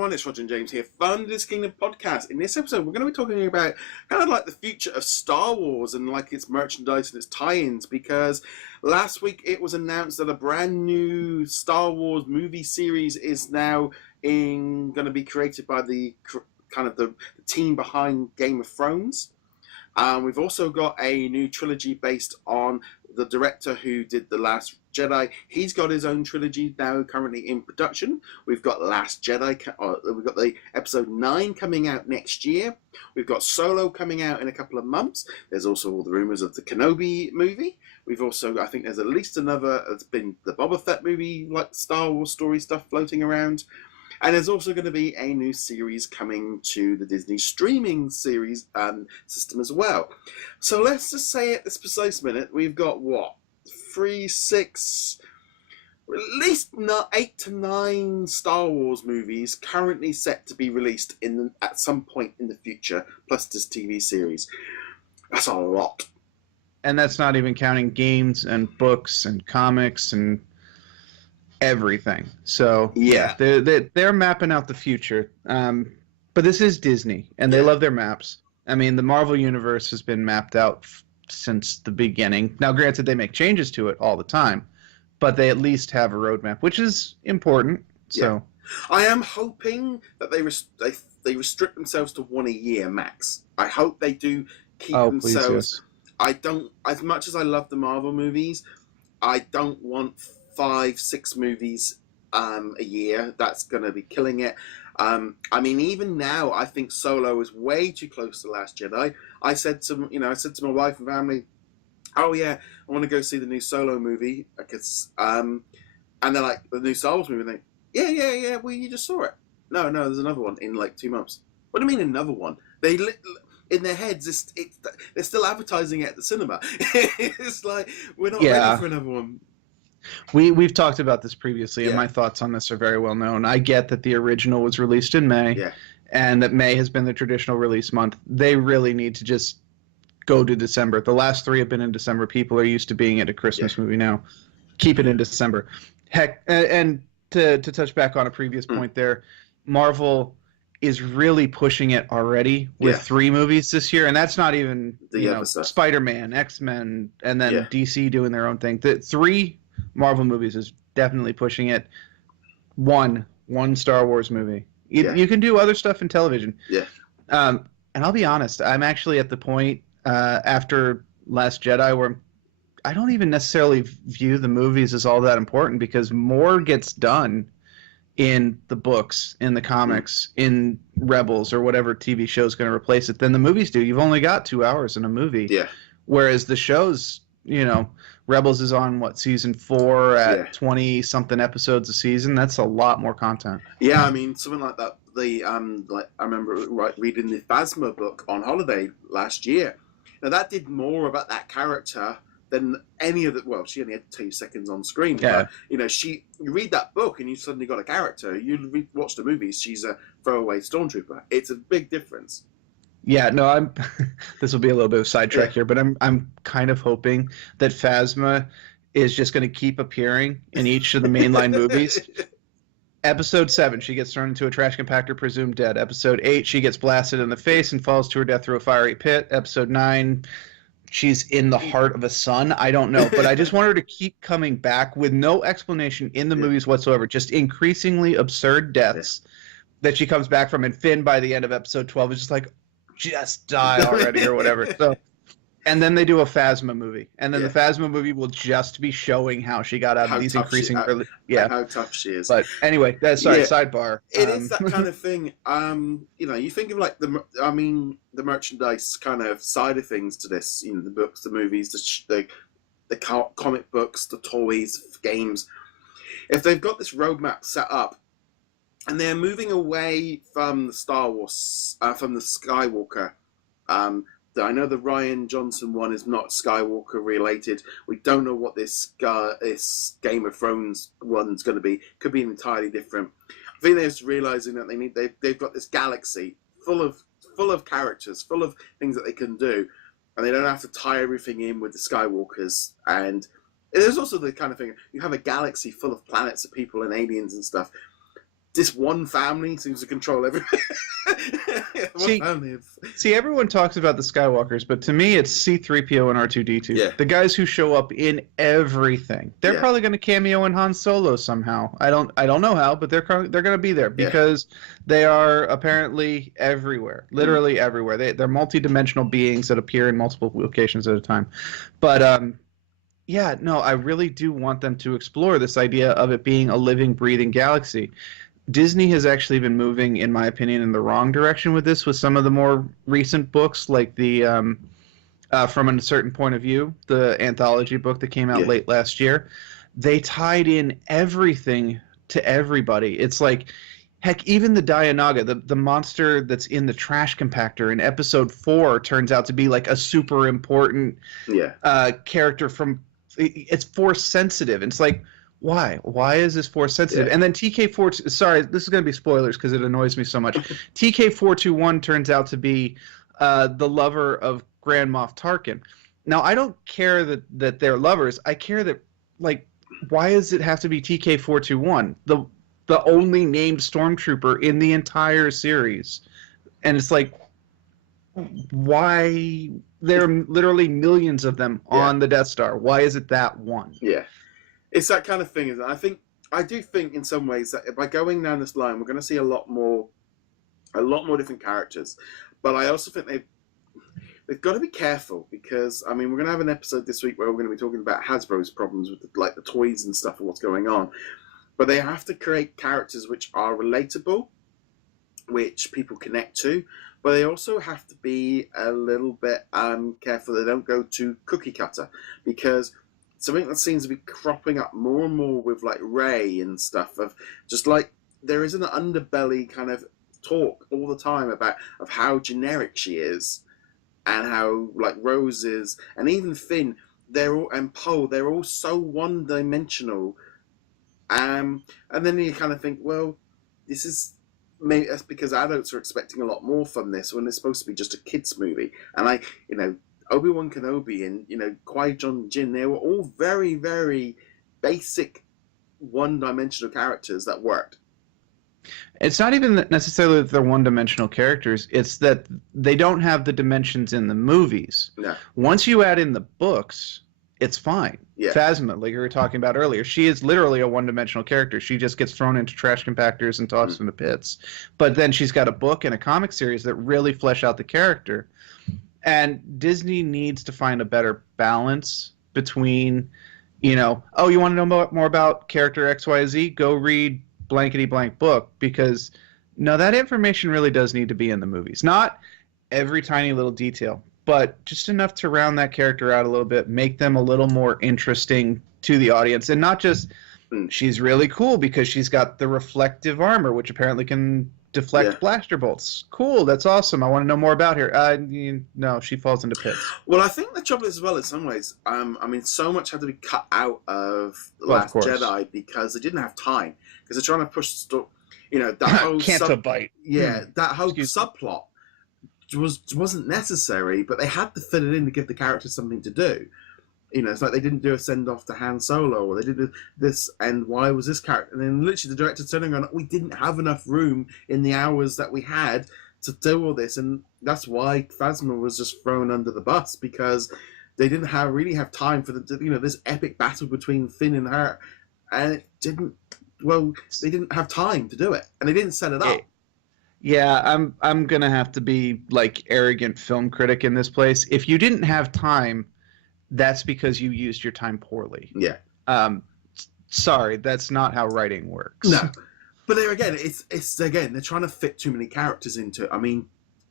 everyone, it's Roger and James here from the DisKingdom podcast. In this episode, we're going to be talking about kind of like the future of Star Wars and like its merchandise and its tie-ins, because last week it was announced that a brand new Star Wars movie series is now going to be created by the team behind Game of Thrones. We've also got a new trilogy based on the director who did The Last Jedi. He's got his own trilogy now currently in production. We've got Last Jedi, we've got the episode 9 coming out next year. We've got Solo coming out in a couple of months. There's also all the rumours of the Kenobi movie. We've also, I think there's at least another, it's been the Boba Fett movie, like Star Wars story stuff floating around. And there's also going to be a new series coming to the Disney streaming series system as well. So let's just say at this precise minute, we've got what? 3, 6, at least 8 to 9 Star Wars movies currently set to be released at some point in the future, plus this TV series. That's a lot. And that's not even counting games and books and comics and everything. So yeah, they're mapping out the future. But this is Disney, and they love their maps. I mean, the Marvel Universe has been mapped out since the beginning. Now, granted, they make changes to it all the time, but they at least have a roadmap, which is important. So, I am hoping that they restrict themselves to one a year max. I hope they do keep themselves. Please, yes. I don't, as much as I love the Marvel movies, I don't want 5, 6 movies a year. That's going to be killing it. I mean, even now, I think Solo is way too close to Last Jedi. I said to my wife and family, "Oh yeah, I want to go see the new Solo movie." Because, and they're like, "The new Star Wars movie." And they, yeah. Well, you just saw it. No, there's another one in like 2 months. What do you mean another one? They in their heads, they're still advertising it at the cinema. It's like we're not ready for another one. We've talked about this previously, and my thoughts on this are very well known. I get that the original was released in May, and that May has been the traditional release month. They really need to just go to December. The last 3 have been in December. People are used to being at a Christmas movie now. Keep it in December. Heck, and to touch back on a previous point there, Marvel is really pushing it already with 3 movies this year, and that's not even Spider-Man, X-Men, and then DC doing their own thing. The 3 Marvel movies is definitely pushing it. One Star Wars movie. You can do other stuff in television. And I'll be honest, I'm actually at the point after Last Jedi where I don't even necessarily view the movies as all that important, because more gets done in the books, in the comics, in Rebels, or whatever TV show is going to replace it than the movies do. You've only got 2 hours in a movie. Whereas the shows, Rebels is on season 4 at 20-something episodes a season. That's a lot more content. Yeah, I mean, something like that. I remember reading the Phasma book on holiday last year. Now that did more about that character than any of the. Well, she only had 2 seconds on screen. Yeah. But, you read that book and you suddenly got a character. You watch the movies, she's a throwaway stormtrooper. It's a big difference. Yeah, no, this will be a little bit of a sidetrack here, but I'm kind of hoping that Phasma is just going to keep appearing in each of the mainline movies. Episode 7, she gets thrown into a trash compactor, presumed dead. Episode 8, she gets blasted in the face and falls to her death through a fiery pit. Episode 9, she's in the heart of a sun. I don't know, but I just want her to keep coming back with no explanation in the movies whatsoever, just increasingly absurd deaths that she comes back from. And Finn, by the end of episode 12, is just like, just die already or whatever. So, and then they do a Phasma movie, and then the Phasma movie will just be showing how she got out of these increasing how tough she is. But anyway, sidebar. It is that kind of thing. You think of like the merchandise kind of side of things to this. The books, the movies, the comic books, the toys, games. If they've got this roadmap set up, and they're moving away from the Star Wars, from the Skywalker. I know the Rian Johnson one is not Skywalker related. We don't know what this Game of Thrones one's going to be. Could be entirely different. I think they're just realizing that they've got this galaxy full of characters, full of things that they can do, and they don't have to tie everything in with the Skywalkers. And there's also the kind of thing, you have a galaxy full of planets of people and aliens and stuff. this one family seems to control everything. See, everyone talks about the Skywalkers, but to me, it's C-3PO and R2-D2. Yeah. The guys who show up in everything. They're probably going to cameo in Han Solo somehow. I don't know how, but they're going to be there because they are apparently everywhere, literally everywhere. They're multi-dimensional beings that appear in multiple locations at a time. But I really do want them to explore this idea of it being a living, breathing galaxy. Disney has actually been moving, in my opinion, in the wrong direction with this, with some of the more recent books, like the From a Certain Point of View, the anthology book that came out late last year. They tied in everything to everybody. It's like, heck, even the Dianaga, the monster that's in the trash compactor in episode 4, turns out to be like a super important character from. It's force sensitive. It's like, why? Why is this force sensitive? And then TK4. Sorry, this is going to be spoilers because it annoys me so much. TK421 turns out to be the lover of Grand Moff Tarkin. Now, I don't care that they're lovers. I care that, like, why does it have to be TK421, the only named stormtrooper in the entire series? And it's like, why? There are literally millions of them on the Death Star. Why is it that one? Yeah. It's that kind of thing, isn't it? I do think in some ways that by going down this line, we're going to see a lot more different characters. But I also think they've got to be careful because, I mean, we're going to have an episode this week where we're going to be talking about Hasbro's problems with the toys and stuff and what's going on. But they have to create characters which are relatable, which people connect to. But they also have to be a little bit careful they don't go too cookie cutter, because something that seems to be cropping up more and more with like Rey and stuff of just like there is an underbelly kind of talk all the time about of how generic she is and how like Rose is, and even Finn, and Poe, they're all so one-dimensional. And then you kind of think, well, this is maybe that's because adults are expecting a lot more from this when it's supposed to be just a kids movie. And Obi-Wan Kenobi and Qui-Gon Jinn, they were all very, very basic one-dimensional characters that worked. It's not even necessarily that they're one-dimensional characters. It's that they don't have the dimensions in the movies. No. Once you add in the books, it's fine. Yeah. Phasma, like you were talking about earlier, she is literally a one-dimensional character. She just gets thrown into trash compactors and tossed into pits. But then she's got a book and a comic series that really flesh out the character. And Disney needs to find a better balance between, you want to know more about character XYZ? Go read blankety blank book, because no, that information really does need to be in the movies. Not every tiny little detail, but just enough to round that character out a little bit, make them a little more interesting to the audience, and not just she's really cool because she's got the reflective armor, which apparently can deflect blaster bolts. Cool, that's awesome. I want to know more about her. No, she falls into pits. Well, I think the trouble is as well in some ways. So much had to be cut out of The Last Jedi because they didn't have time, because they're trying to push that whole that whole subplot wasn't necessary, but they had to fit it in to give the characters something to do. It's like they didn't do a send-off to Han Solo, or they did this, and why was this character? And then literally the director turning around, we didn't have enough room in the hours that we had to do all this, and that's why Phasma was just thrown under the bus, because they didn't really have time for this epic battle between Finn and her, and it didn't. Well, they didn't have time to do it, and they didn't set it up. Yeah, I'm gonna have to be like arrogant film critic in this place. If you didn't have time, that's because you used your time poorly. Yeah. Sorry, that's not how writing works. No. But there again, it's again, they're trying to fit too many characters into it. I mean,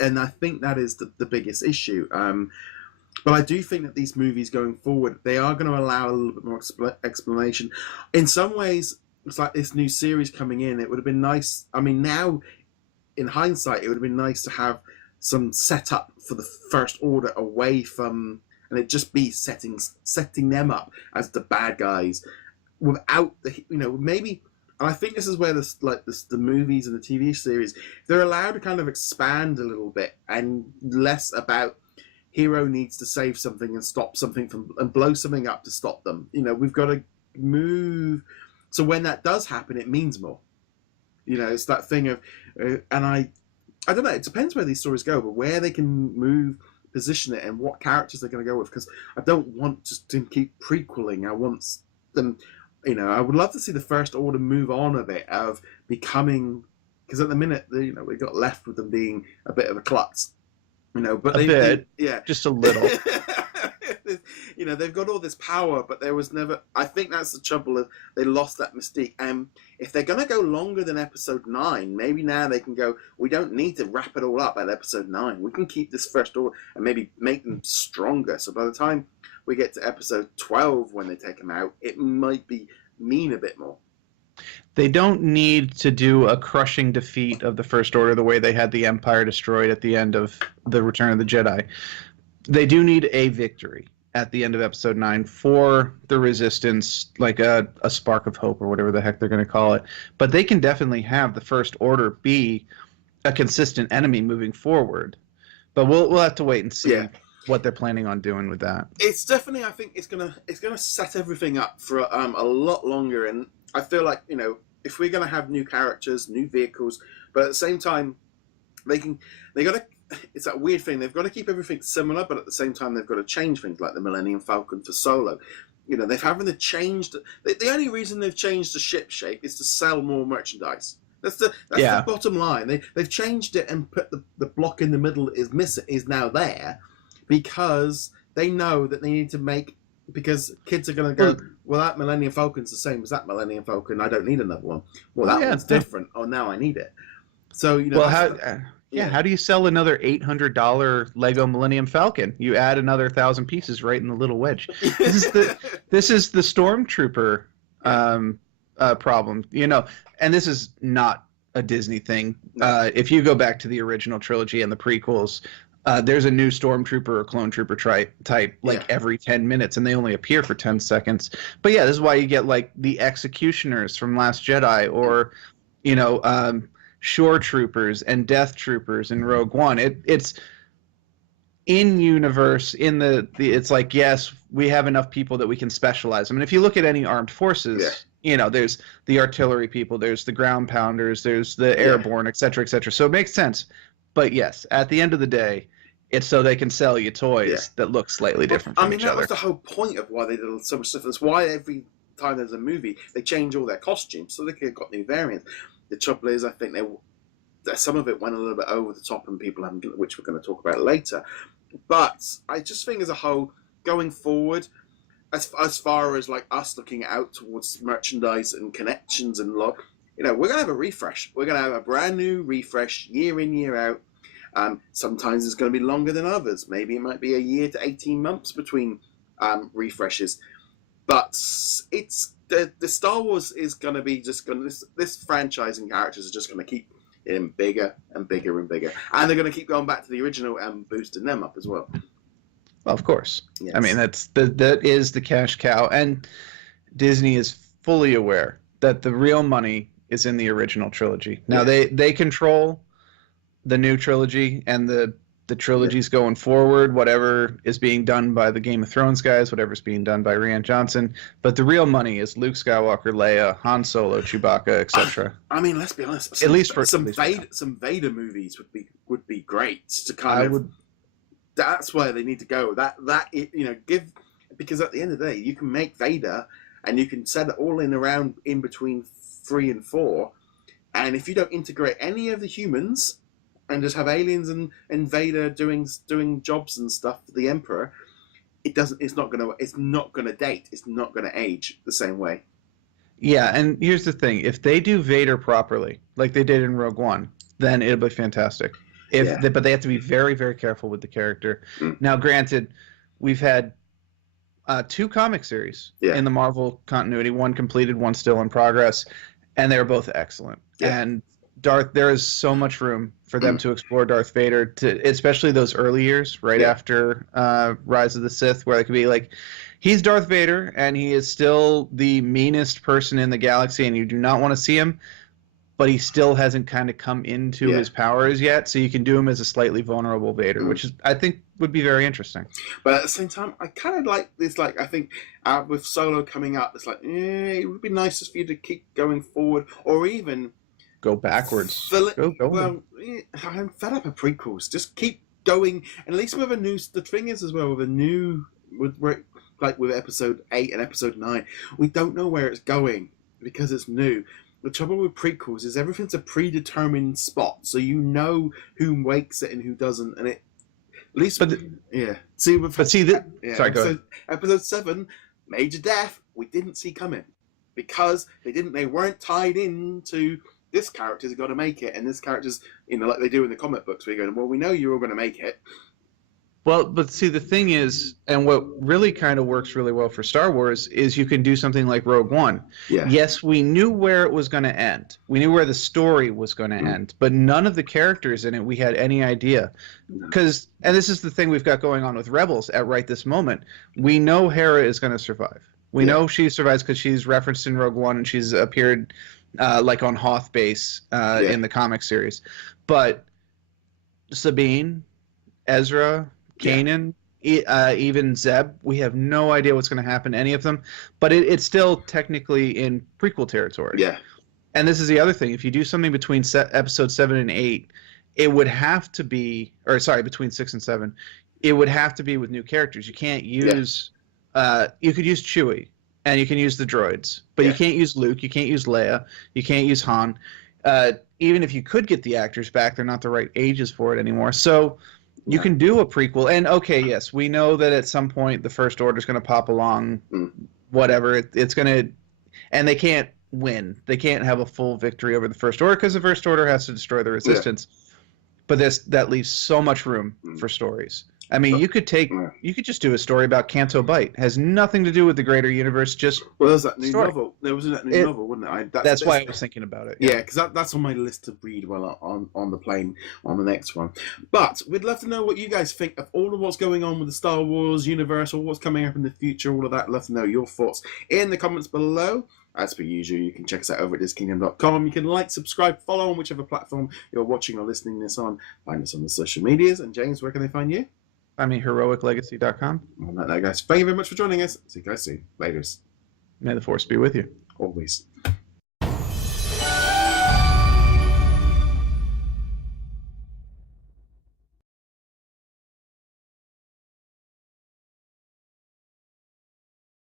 and I think that is the biggest issue. But I do think that these movies going forward, they are going to allow a little bit more explanation. In some ways, it's like this new series coming in. It would have been nice. I mean, now, in hindsight, it would have been nice to have some setup for the First Order away from, and it just be setting them up as the bad guys, without the maybe. And I think this is where the movies and the TV series, they're allowed to kind of expand a little bit and less about hero needs to save something and stop something and blow something up to stop them. We've got to move. So when that does happen, it means more. It's that thing of, and I don't know. It depends where these stories go, but where they can move, position it, and what characters they're going to go with. Because I don't want just to keep prequeling. I want them. I would love to see the First Order move on a bit of becoming. Because at the minute, we got left with them being a bit of a klutz. But yeah, just a little. They've got all this power, but there was never. I think that's the trouble. Of they lost that mystique. And if they're going to go longer than episode 9, maybe now they can go. We don't need to wrap it all up at episode 9. We can keep this First Order and maybe make them stronger. So by the time we get to episode 12, when they take them out, it might mean a bit more. They don't need to do a crushing defeat of the First Order the way they had the Empire destroyed at the end of the Return of the Jedi. They do need a victory at the end of episode 9 for the Resistance, like a spark of hope or whatever the heck they're going to call it. But they can definitely have the First Order be a consistent enemy moving forward. But we'll have to wait and see what they're planning on doing with that. It's definitely, I think it's gonna set everything up for a lot longer. And I feel like, if we're going to have new characters, new vehicles, but at the same time, it's that weird thing. They've got to keep everything similar, but at the same time, they've got to change things like the Millennium Falcon for Solo. They've having to change. The only reason they've changed the ship shape is to sell more merchandise. That's the bottom line. They've changed it and put the block in the middle is now there because they know that they need to make. Because kids are going to go, well, that Millennium Falcon's the same as that Millennium Falcon. I don't need another one. Well, that one's different. Oh, now I need it. So, how do you sell another $800 Lego Millennium Falcon? You add another 1,000 pieces right in the little wedge. This is the Stormtrooper problem, and this is not a Disney thing. If you go back to the original trilogy and the prequels, there's a new Stormtrooper or Clone Trooper type every 10 minutes, and they only appear for 10 seconds. But yeah, this is why you get like the Executioners from Last Jedi, or Shore Troopers and Death Troopers in Rogue One. It's in universe in the it's like, yes, we have enough people that we can specialize. I mean, if you look at any armed forces, there's the artillery people, there's the ground pounders, there's the airborne, et cetera, et cetera. So it makes sense. But yes, at the end of the day, it's so they can sell you toys that look slightly different from each other. That was the whole point of why they did so much stuff. That's why every time there's a movie, they change all their costumes so they could have got new variants. The trouble is, I think some of it went a little bit over the top, and people haven't, which we're going to talk about later. But I just think, as a whole, going forward, as far as like us looking out towards merchandise and connections and we're going to have a refresh. We're going to have a brand new refresh year in, year out. Sometimes it's going to be longer than others. Maybe it might be a year to 18 months between refreshes. But it's the Star Wars is going to be this franchise and characters are just going to keep getting bigger and bigger and bigger. And they're going to keep going back to the original and boosting them up as well. Well, of course. Yes. I mean, that is the cash cow. And Disney is fully aware that the real money is in the original trilogy. Now they control the new trilogy and the trilogies going forward, whatever is being done by the Game of Thrones guys, whatever's being done by Rian Johnson. But the real money is Luke Skywalker, Leia, Han Solo, Chewbacca, etc. I mean, let's be honest. Some Vader movies would be great to kind of. That's where they need to go. Because at the end of the day, you can make Vader and you can set it all in between 3 and 4, and if you don't integrate any of the humans and just have aliens and Vader doing jobs and stuff for the Emperor, it's not gonna date, it's not gonna age the same way. Yeah, and here's the thing: if they do Vader properly, like they did in Rogue One, then it'll be fantastic. But they have to be very, very careful with the character. Now, granted, we've had 2 comic series in the Marvel continuity, one completed, one still in progress, and they're both excellent. And there is so much room for them to explore Darth Vader, especially those early years, after Rise of the Sith, where they could be like, he's Darth Vader, and he is still the meanest person in the galaxy, and you do not want to see him, but he still hasn't kind of come into his powers yet, so you can do him as a slightly vulnerable Vader, which I think would be very interesting. But at the same time, I kind of like this, I think with Solo coming up, it's like, it would be nice for you to keep going forward, or even go backwards. Go. Well, I'm fed up of prequels. Just keep going. And at least with the thing is as well, with episode 8 and episode 9, we don't know where it's going because it's new. The trouble with prequels is everything's a predetermined spot, so you know who makes it and who doesn't, and it at least sorry, go ahead. Episode 7, major death, we didn't see coming because they weren't tied into this character's got to make it, and this character's like they do in the comic books, where you're going, well, we know you're all going to make it. Well, but see, the thing is, and what really kind of works really well for Star Wars is you can do something like Rogue One. Yeah. Yes, we knew where it was going to end. We knew where the story was going to end, but none of the characters in it we had any idea. Because, and this is the thing we've got going on with Rebels at right this moment. We know Hera is going to survive. We know she survives because she's referenced in Rogue One and she's appeared like on Hoth base in the comic series. But Sabine, Ezra, Kanan, even Zeb, we have no idea what's going to happen to any of them, but it's still technically in prequel territory. Yeah. And this is the other thing. If you do something between episode 7 and 8, it would have to be, between 6 and 7, it would have to be with new characters. You can't use, you could use Chewie, and you can use the droids, but you can't use Luke, you can't use Leia, you can't use Han. Even if you could get the actors back, they're not the right ages for it anymore. So you can do a prequel, and yes, we know that at some point the First Order is going to pop along, whatever. It's going to, and they can't win. They can't have a full victory over the First Order because the First Order has to destroy the Resistance. But that leaves so much room for stories. I mean, you could just do a story about Canto Bight. Has nothing to do with the greater universe. Just there's that new novel. There was that new novel, wasn't it? That's why I was thinking about it. Yeah, because that's on my list to read while on the plane on the next one. But we'd love to know what you guys think of all of what's going on with the Star Wars universe, or what's coming up in the future. All of that. Love to know your thoughts in the comments below. As per usual, you can check us out over at DisKingdom.com. You can like, subscribe, follow on whichever platform you're watching or listening this on. Find us on the social medias. And James, where can they find you? I mean, heroiclegacy.com. On that note, guys, thank you very much for joining us. See you guys soon. Laters. May the Force be with you. Always.